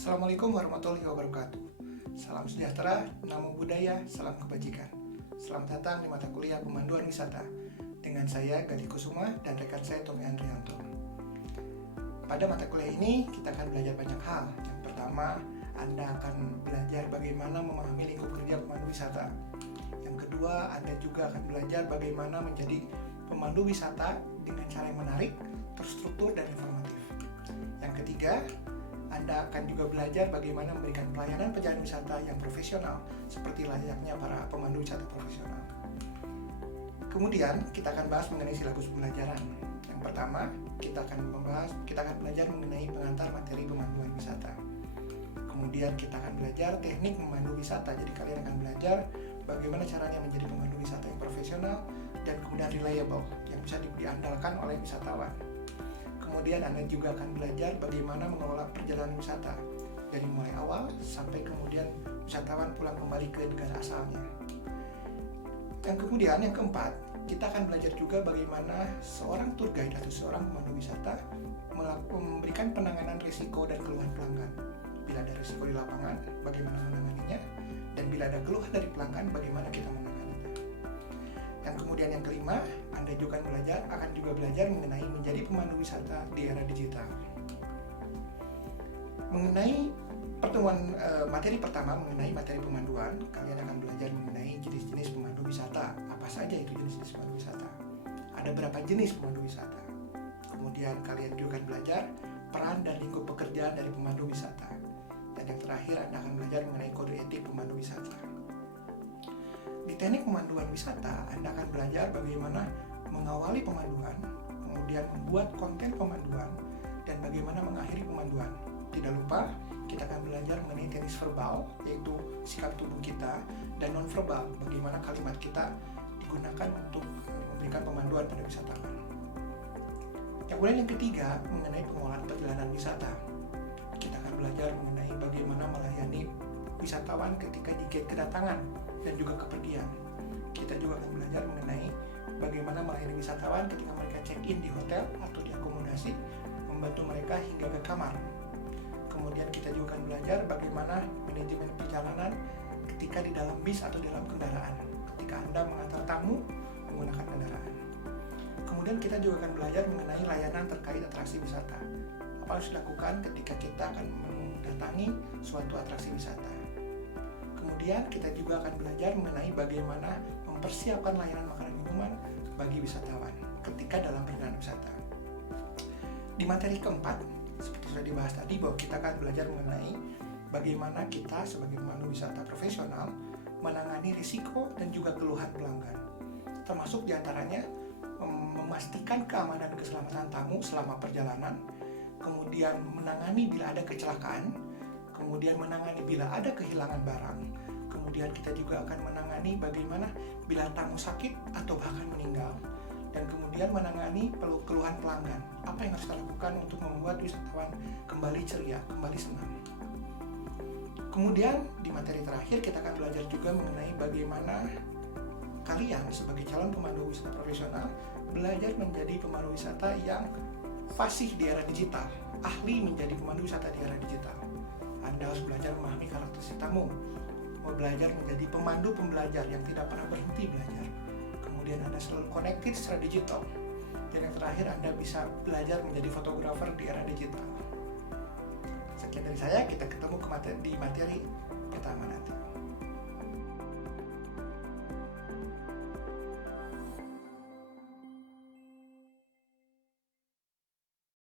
Assalamualaikum warahmatullahi wabarakatuh. Salam sejahtera, namo buddhaya, salam kebajikan. Selamat datang di mata kuliah Pemanduan Wisata dengan saya Gali Kusuma dan rekan saya Tommy Andrianto. Pada mata kuliah ini kita akan belajar banyak hal. Yang pertama, Anda akan belajar bagaimana memahami lingkup kerja pemandu wisata. Yang kedua, Anda juga akan belajar bagaimana menjadi pemandu wisata dengan cara yang menarik, terstruktur, dan informatif. Yang ketiga, Anda akan juga belajar bagaimana memberikan pelayanan perjalanan wisata yang profesional seperti layaknya para pemandu wisata profesional. Kemudian kita akan bahas mengenai silabus pembelajaran. Yang pertama, kita akan belajar mengenai pengantar materi pemanduan wisata. Kemudian kita akan belajar teknik memandu wisata. Jadi kalian akan belajar bagaimana caranya menjadi pemandu wisata yang profesional dan kemudian reliable yang bisa diandalkan oleh wisatawan. Kemudian Anda juga akan belajar bagaimana mengelola perjalanan wisata dari mulai awal sampai kemudian wisatawan pulang kembali ke negara asalnya. Yang keempat, kita akan belajar juga bagaimana seorang tour guide atau seorang pemandu wisata memberikan penanganan risiko dan keluhan pelanggan. Bila ada risiko di lapangan, bagaimana menanganinya, dan bila ada keluhan dari pelanggan, bagaimana kita menanganinya. Yang kemudian yang kelima, Anda juga akan belajar mengenai menjadi pemandu wisata di era digital. Mengenai materi pertama mengenai materi pemanduan, kalian akan belajar mengenai jenis-jenis pemandu wisata. Apa saja itu jenis-jenis pemandu wisata? Ada berapa jenis pemandu wisata? Kemudian kalian juga akan belajar peran dan lingkup pekerjaan dari pemandu wisata. Dan yang terakhir, Anda akan belajar mengenai kode etik pemandu wisata. Di teknik pemanduan wisata, Anda akan belajar bagaimana mengawali pemanduan, kemudian membuat konten pemanduan, dan bagaimana mengakhiri pemanduan. Tidak lupa, kita akan belajar mengenai teknik verbal, yaitu sikap tubuh kita, dan non-verbal, bagaimana kalimat kita digunakan untuk memberikan pemanduan pada wisatawan. Kemudian yang ketiga, mengenai pengolahan perjalanan wisata. Kita akan belajar mengenai bagaimana melayani wisatawan ketika di gate kedatangan dan juga kepergian. Kita juga akan belajar mengenai bagaimana melayani wisatawan ketika mereka check-in di hotel atau di akomodasi, membantu mereka hingga ke kamar. Kemudian kita juga akan belajar bagaimana manajemen perjalanan ketika di dalam bis atau di dalam kendaraan, ketika Anda mengantar tamu menggunakan kendaraan. Kemudian kita juga akan belajar mengenai layanan terkait atraksi wisata. Apa yang harus dilakukan ketika kita akan mendatangi suatu atraksi wisata. Kemudian kita juga akan belajar mengenai bagaimana mempersiapkan layanan makanan minuman bagi wisatawan ketika dalam perjalanan wisata. Di materi keempat, seperti sudah dibahas tadi, bahwa kita akan belajar mengenai bagaimana kita sebagai pemandu wisata profesional menangani risiko dan juga keluhan pelanggan. Termasuk diantaranya memastikan keamanan dan keselamatan tamu selama perjalanan, kemudian menangani bila ada kecelakaan, kemudian menangani bila ada kehilangan barang, kemudian kita juga akan menangani bagaimana bila tamu sakit atau bahkan meninggal, dan kemudian menangani keluhan pelanggan. Apa yang harus kita lakukan untuk membuat wisatawan kembali ceria, kembali senang. Kemudian di materi terakhir kita akan belajar juga mengenai bagaimana kalian sebagai calon pemandu wisata profesional belajar menjadi pemandu wisata yang fasih di era digital, ahli menjadi pemandu wisata di era digital. Anda harus belajar memahami karakteristik tamu, belajar menjadi pemandu pembelajar yang tidak pernah berhenti belajar. Kemudian Anda selalu connected secara digital. Dan yang terakhir, Anda bisa belajar menjadi fotografer di era digital. Sekian dari saya, kita ketemu di materi